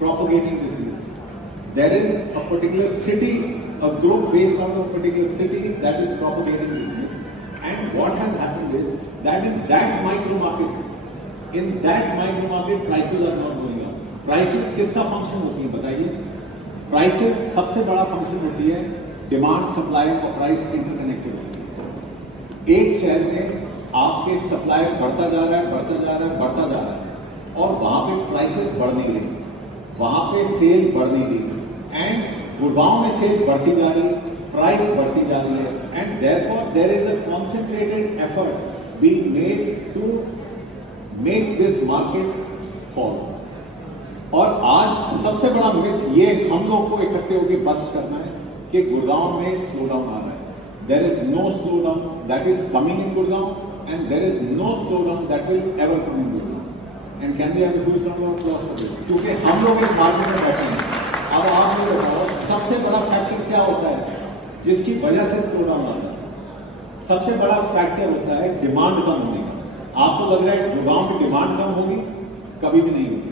propagating this news. There is a particular city, a group based on a particular city that is propagating this news. And what has happened is that in that micro market, prices are not going up. Prices किसका function होती है बताइए? Prices सबसे बड़ा function होती है demand, supply और price interconnected होती है। एक शहर में आपके सप्लाई बढ़ता जा रहा है और वहां पे प्राइसेस बढ़ नहीं रही, वहां पे सेल बढ़ नहीं रही, एंड गुड़गांव में सेल बढ़ती जा रही, प्राइस बढ़ती जा रही है, and therefore there is a concentrated effort being made to make this market fall. और आज सबसे बड़ा मिथ ये हम लोग को इकट्ठे होकर बस्ट करना है कि गुड़गांव में स्लो डाउन आ रहा है। There is no slow down that is coming in Gurgaon, and there is no slow down that will ever come in Gurgaon. And can we have a huge round of applause for this, क्योंकि हम लोग इस market में बैठे हैं। अब आप मुझे बताओ सबसे बड़ा फैक्टर क्या होता है जिसकी वजह से स्लो डाउन आता है? सबसे बड़ा फैक्टर होता है डिमांड कम होने का। आपको लग रहा है गुड़गांव में डिमांड कम होगी? कभी भी नहीं होगी।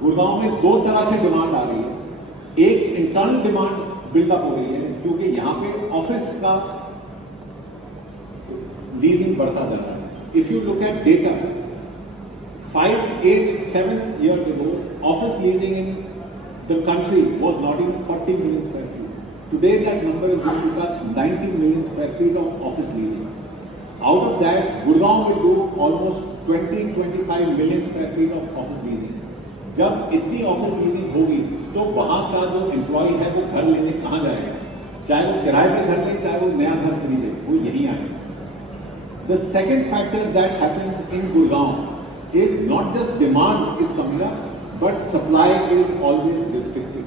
गुड़गांव में दो तरह से डिमांड आ रही है। एक इंटरनल डिमांड बिल्डअप हो रही है क्योंकि यहाँ पे ऑफिस का लीजिंग बढ़ता जा रहा है। If you look at data 5, 8, 7 years ago, office leasing in the country was not even 40 million square feet. Today that number is going to touch 90 million square feet of office leasing. Out of that, Gurgaon will do almost 20-25 million square feet of office leasing. जब इतनी office leasing होगी तो वहां का जो employ है वो घर लेने कहां जाएगा? चाहे वो किराए पे घर ले, चाहे वो नया घर खरीदे, वो यही आएगा। The second factor that happens in Gurgaon is not just demand is coming up, but supply is always restricted.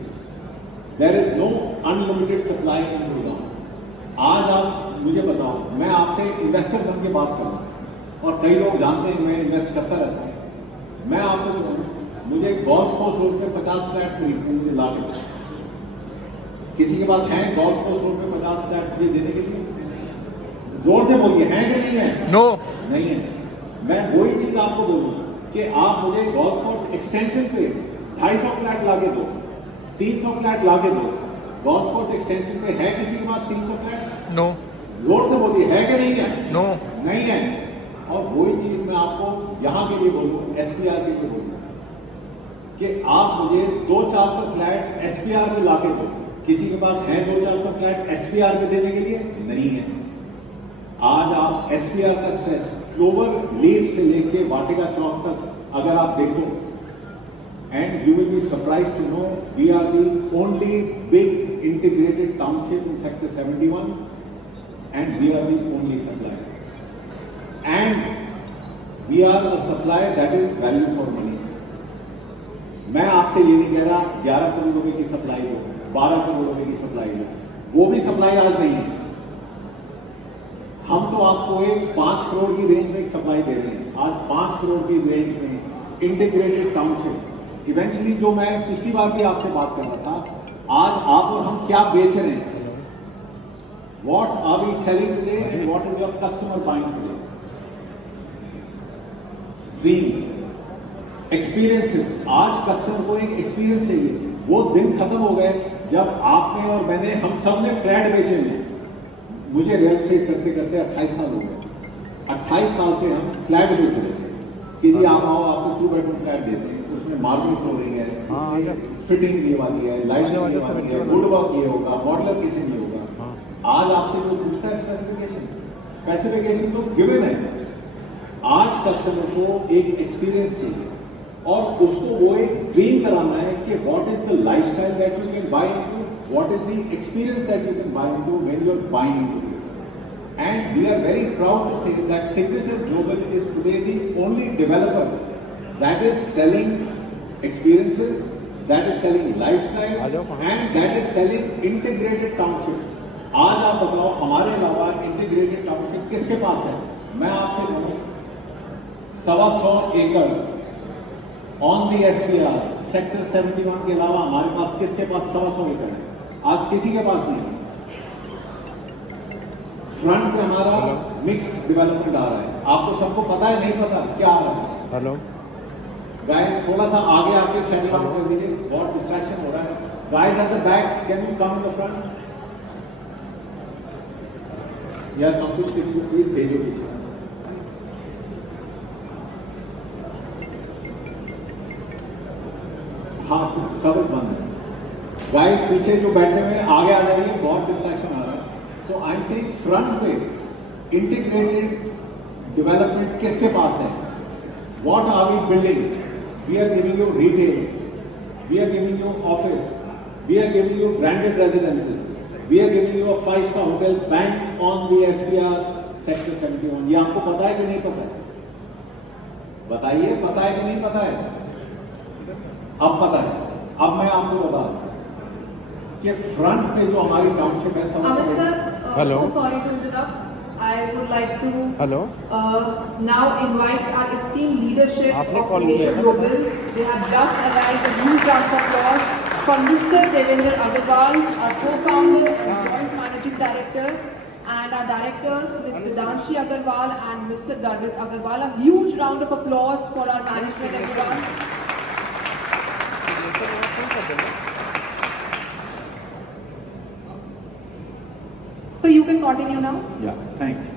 There is no unlimited supply in Gurgaon. आज आप मुझे बताओ, मैं आपसे इन्वेस्टर बन के बात करूं और कई लोग जानते हैं मैं इन्वेस्ट करता रहता हूं। मैं आपको कहूं, मुझे गोल्फ कोर्स रोड पे 50 फ्लैट खरीदते मुझे ला के। किसी के पास है गोल्फ कोर्स रोड पे 50 फ्लैट मुझे देने के लिए? जोर से बोलिए, है कि नहीं है? नो नहीं है। मैं वही चीज आपको बोलूं कि आप मुझे गोल्फ कोर्स एक्सटेंशन पे 250 फ्लैट लाके दो, 300 फ्लैट लाके दो। गोल्फ कोर्स एक्सटेंशन पे है किसी के पास 300 फ्लैट? नो। जोर से बोलिए, है कि नहीं है? नो नहीं है। और वही चीज मैं आपको यहां के लिए बोलूं, एसपीआर के लिए बोलूं कि आप मुझे 200-400 फ्लैट एसपीआर में लाके दो। किसी के पास है 200-400 फ्लैट एसपीआर में देने के लिए? नहीं है। आज आप एसपीआर का स्ट्रेच क्लोवर लीफ से लेके वाटिका चौक तक अगर आप देखो, and you will be surprise to know we are the only big integrated township in sector 71 and we are the only supplier, and we are a supplier that is value for money. मैं आपसे ये नहीं कह रहा 11 करोड़ रुपए की supply लो, 12 करोड़ रुपए की सप्लाई लो, वो भी सप्लाई आज नहीं है। हम तो आपको एक 5 करोड़ की रेंज में एक सप्लाई दे रहे हैं। आज 5 करोड़ की रेंज में इंटीग्रेटेड टाउनशिप, इवेंचुअली जो मैं पिछली बार भी आपसे बात कर रहा था, आज आप और हम क्या बेच रहे हैं? What are we selling today and what is your customer buying today? Dreams, experiences. आज कस्टमर को एक एक्सपीरियंस चाहिए। वो दिन खत्म हो गए जब आपने और मैंने, हम सब ने फ्लैट बेचे हैं। मुझे रियल एस्टेट करते करते 28 साल हो गए। 28 साल से हम फ्लैट बेच रहे थे कि जी आप आओ, आपको 2 बेडरूम फ्लैट देते हैं, उसमें मार्बल फ्लोरिंग है, उसमें फिटिंग ये वाली है, लाइटिंग ये वाली है, वुड वर्क ये होगा, मॉडलर किचन ये होगा। आज आपसे जो पूछता है स्पेसिफिकेशन तो गिवन है। आज कस्टमर को एक एक्सपीरियंस चाहिए और उसको वो एक ड्रीम कराना है कि what is the lifestyle that you can buy into, what is the experience that you can buy into when you're buying into this. And we are very proud to say that Signature Global is today the only developer that is selling experiences, that is selling lifestyle, and that is selling integrated townships. आज आप बताओ हमारे अलावा integrated township किसके पास है? मैं आपसे कहूँ 125 एकड़ ऑन दी एसपीआर सेक्टर 71 के अलावा हमारे पास किसके पास 125 एकड़ है? आज किसी के पास नहीं। फ्रंट पे हमारा मिक्स डेवलपमेंट आ रहा है। आपको सबको पता है नहीं पता क्या आ रहा है? हेलो, गाइस थोड़ा सा आगे आके सेटल डाउन कर दीजिए, बहुत डिस्ट्रैक्शन हो रहा है। Guys at the back, can you come in the front? यार अंकुश किसी को प्लीज भेजो पीछे। हाँ सब बंद है। गाइस पीछे जो बैठे हुए हैं आगे आ जाइए, बहुत डिस्ट्रैक्शन आ रहा है। So I am saying front पे इंटीग्रेटेड डेवलपमेंट किसके पास है? What are we building? We are giving you retail, we are giving you office, we are giving you branded residences, we are giving you a 5-star hotel bang on the SPR sector 71। ये आपको पता है कि नहीं पता है? बताइए, पता है कि नहीं पता है? अब पता है। अब मैं आपको बता दूं कि फ्रंट पे जो हमारी टाउनशिप है Amit sir, Hello. so sorry to interrupt. I would like to hello now invite our esteemed leadership आपने of call Station किया था? Global. They have just arrived. A huge round of applause for Mr. Devendra Agarwal, our co-founder and joint managing director, and our directors, Ms. Vedanshi Agarwal and Mr. Garvit Agarwal. A huge round of applause for our management, everyone. So you can continue now. Yeah, thanks.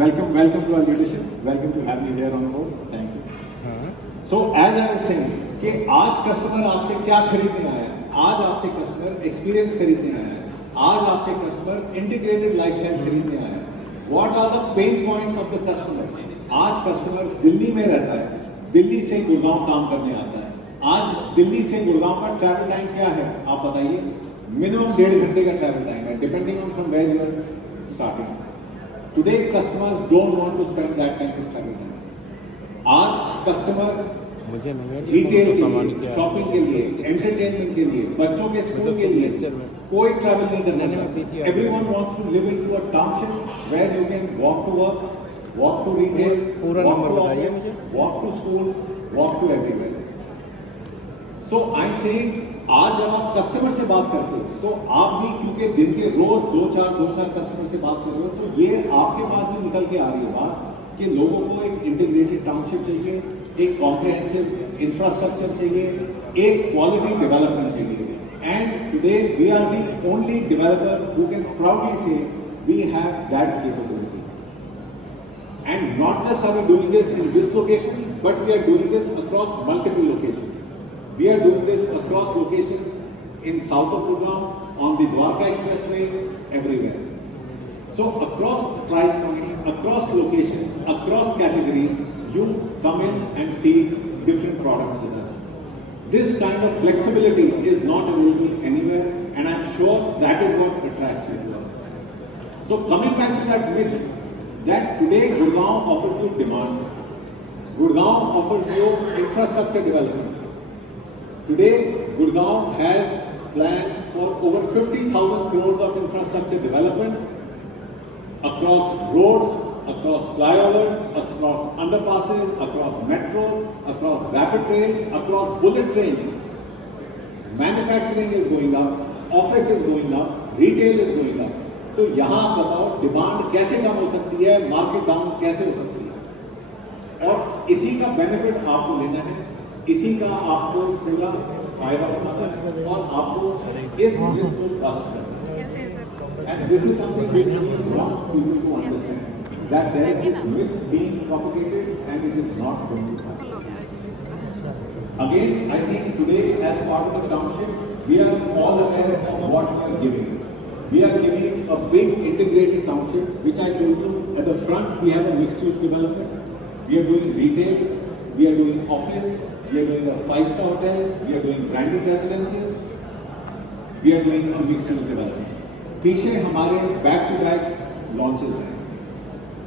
Welcome to our leadership. Welcome to have you here on board. Thank you. So as I was saying कि आज customer आपसे क्या खरीदने आया है? आज आपसे customer experience खरीदने आया है। आज आपसे कस्टमर इंटीग्रेटेड लाइफस्टाइल खरीदने आया है। What are the pain points of the customer? आज कस्टमर दिल्ली में रहता है, दिल्ली से गुड़गांव काम करने आता है। आज दिल्ली से गुड़गांव का ट्रैवल टाइम क्या है आप बताइए? मिनिमम 1.5 घंटे का ट्रैवल टाइम है, depending on from where you are starting. Today customers don't want to spend that time to travel time. आज कस्टमर्स मुझे रिटेल के लिए, शॉपिंग के लिए, एंटरटेनमेंट के लिए, बच्चों के स्कूल के लिए कोई ट्रैवल नहीं करना चाहता। Everyone wants to live into a township where you can walk to work, walk to retail, walk to office, walk to school, walk to everywhere. So I am saying आज जब आप customer से बात करते हो तो आप भी क्योंकि दिन के रोज दो चार कस्टमर से बात कर रहे हो तो ये आपके पास भी निकल के आ रही होगा कि लोगों को एक इंटीग्रेटेड टाउनशिप चाहिए, एक कॉम्प्रिहेंसिव इंफ्रास्ट्रक्चर चाहिए, एक क्वालिटी डेवलपमेंट चाहिए। And today we are the only developer who can proudly say we have that capability. And not just are we doing this in this location but we are doing this across multiple locations. We are doing this across locations in south of Gurgaon, on the Dwarka Expressway, everywhere. So across price points, across locations, across categories, you come in and see different products with us. This kind of flexibility is not available anywhere, and I'm sure that is what attracts you to us. So coming back to that myth that today Gurgaon offers you demand, Gurgaon offers you infrastructure development. Today, Gurgaon has plans for over 50,000 crores of infrastructure development across roads, across flyovers, across underpasses, across metros, across rapid trains, across bullet trains. Manufacturing is going up, office is going up, retail is going up. तो यहाँ आप बताओ demand कैसे कम हो सकती है, market down कैसे हो सकती है? और इसी का बेनिफिट आपको लेना है, इसी का आपको पूरा फायदा उठाना है और आपको इस चीज को ट्रस्ट करना है। And this is something which we want people to understand that there is this myth being propagated and it is not going to happen. Again I think today as part of the township we are all aware of what we are giving. We are giving a big integrated township, which I told you at the front. We have a mixed-use development. We are doing retail. We are doing office. We are doing a 5-star hotel. We are doing branded residences. We are doing a mixed-use development. पीछे हमारे back-to-back launches हैं।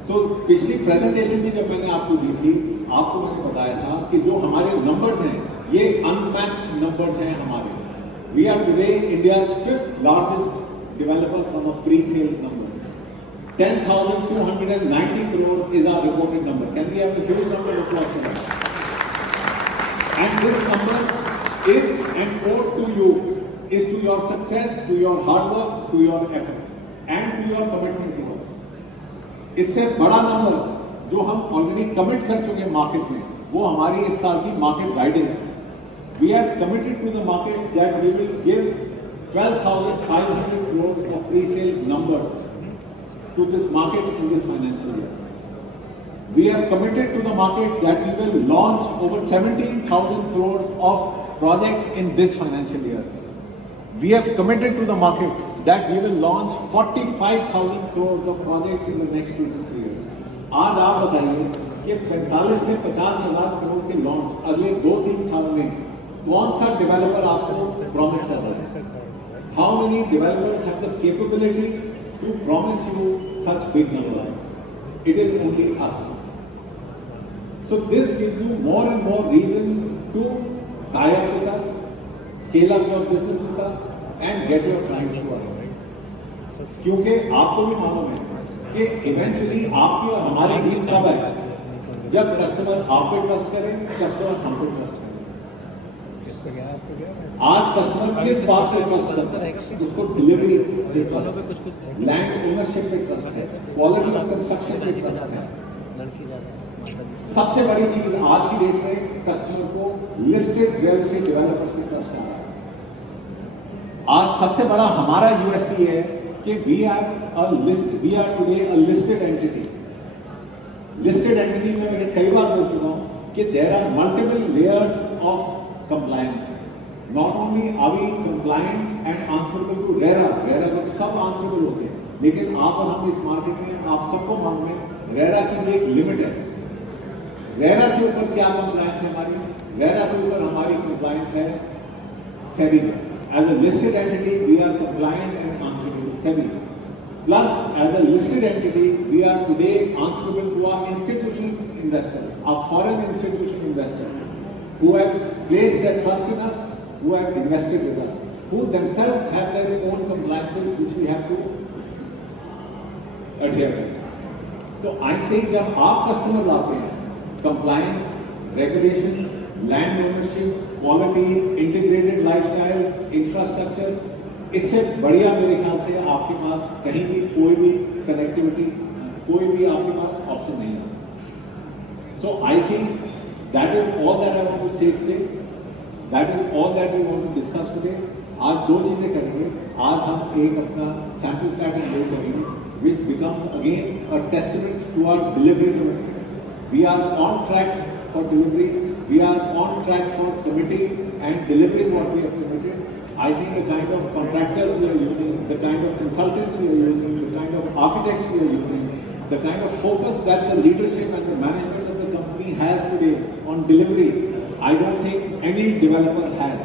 तो पिछली presentation भी जब मैंने आपको दी थी, आपको मैंने बताया था कि जो हमारे numbers हैं, ये unmatched numbers हैं हमारे। We are today India's 5th largest developer from a pre-sales number. 10,290 crores is our reported number. Can we have a huge round of applause for that? And this number is an ode to you, is to your success, to your hard work, to your effort, and to your commitment to us. इससे बड़ा number जो हम already commit कर चुके हैं market में, वो हमारी इस साल की मार्केट गाइडेंस है. We have committed to the market that we will give 12,500 crores of pre-sales numbers to this market in this financial year. We have committed to the market that we will launch over 17,000 crores of projects in this financial year. We have committed to the market that we will launch 45,000 crores of projects in the next 2 to 3 years. आज आप बताइए कि 45 से 50,000 करोड़ के launch अगले 2-3 साल में कौन सा डेवलपर आपको प्रॉमिस कर रहा है? How many developers have the capability to promise you such big numbers? It is only us. So this gives you more and more reason to tie up with us, scale up your business with us, and get your clients to us. क्योंकि आपको भी मालूम है कि eventually आपकी और हमारी जीत कब है? जब कस्टमर आप पे ट्रस्ट करे, कस्टमर हम पे ट्रस्ट करे. आज कस्टमर किस बात पे ट्रस्ट करता है? उसको डिलीवरी पे ट्रस्ट है, लैंड ओनरशिप पे ट्रस्ट है, क्वालिटी ऑफ कंस्ट्रक्शन पे ट्रस्ट है. सबसे बड़ी चीज आज की डेट में कस्टमर को लिस्टेड रियल एस्टेट डेवलपर्स पे ट्रस्ट आ रहा है. आज सबसे बड़ा हमारा यूएसपी है कि we have a list, we are today a listed entity. Listed entity में मैं कई बार बोल चुका हूं कि there are multiple layers of compliance. Not only are we compliant and answerable to RERA. RERA को तो सब आंसरेबल होते हैं, लेकिन आप और हम इस मार्केट में आप सबको मालूम है रेरा की भी एक लिमिट है. रेरा से ऊपर क्या कंप्लायंस है हमारी? रेरा से ऊपर हमारी कंप्लायंस है SEBI. As a listed entity, we are compliant and answerable to SEBI. Plus, as a listed entity, we are today answerable to our institutional investors, our foreign institutional investors, who have placed their trust in us, who have invested with us, who themselves have their own compliances which we have to adhere to. So, I'm saying जब आप customer लाते हैं, compliance, regulations, land ownership, quality, integrated lifestyle, infrastructure, इससे बढ़िया मेरे ख्याल से आपके पास कहीं भी कोई भी कनेक्टिविटी, कोई भी आपके पास ऑप्शन नहीं है. So I think that is all that I want to say today. That is all that we want to discuss today. आज 2 चीजें करेंगे. आज हम एक अपना सैंपल फ्लैट अनरोल करेंगे, which becomes again a testament to our delivery commitment. We are on track for delivery. We are on track for committing and delivering what we have committed. I think the kind of contractors we are using, the kind of consultants we are using, the kind of architects we are using, the kind of focus that the leadership and the management of the company has today on delivery, I don't think any developer has.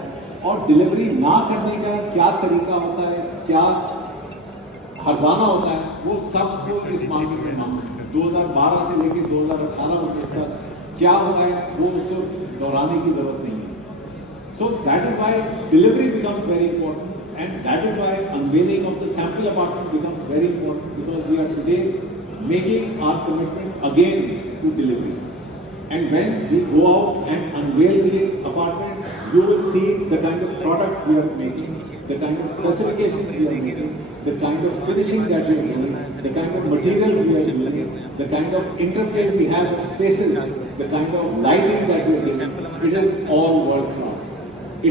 और delivery ना करने का क्या तरीका होता है, क्या हर्जाना होता है, वो सबको इस मार्केट में मालूम है. 2012 से लेकर 2018-19 तक क्या हुआ है वो उसको दोहराने की जरूरत नहीं है. So that is why delivery becomes very important and that is why unveiling of the sample apartment becomes very important, because we are today making our commitment again to delivery. And when we go out and unveil the apartment, you will see the kind of product we are making, the kind of specifications we are making, the kind of finishing that we are doing, the kind of materials we are using, the kind of interplay we have of spaces, the kind of lighting that we are doing, it is all world class.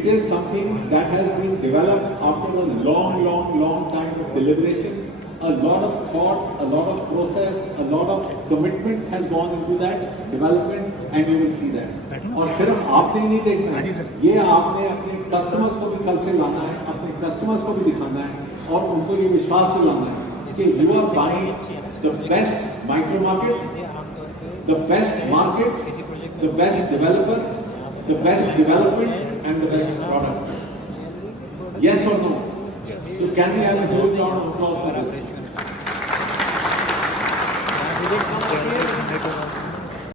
It is something that has been developed after a long time of deliberation. A lot of thought, a lot of process, a lot of commitment has gone into that development, and you will see that. और सिर्फ आपने ही नहीं देखना है, ये आपने अपने customers को भी कल से लाना है, अपने कस्टमर्स को भी दिखाना है और उनको ये विश्वास दिलाना है कि you are buying the best micro market, the best market, the best developer, the best development, and the best product. Yes or no? So can we have a huge round of applause for this?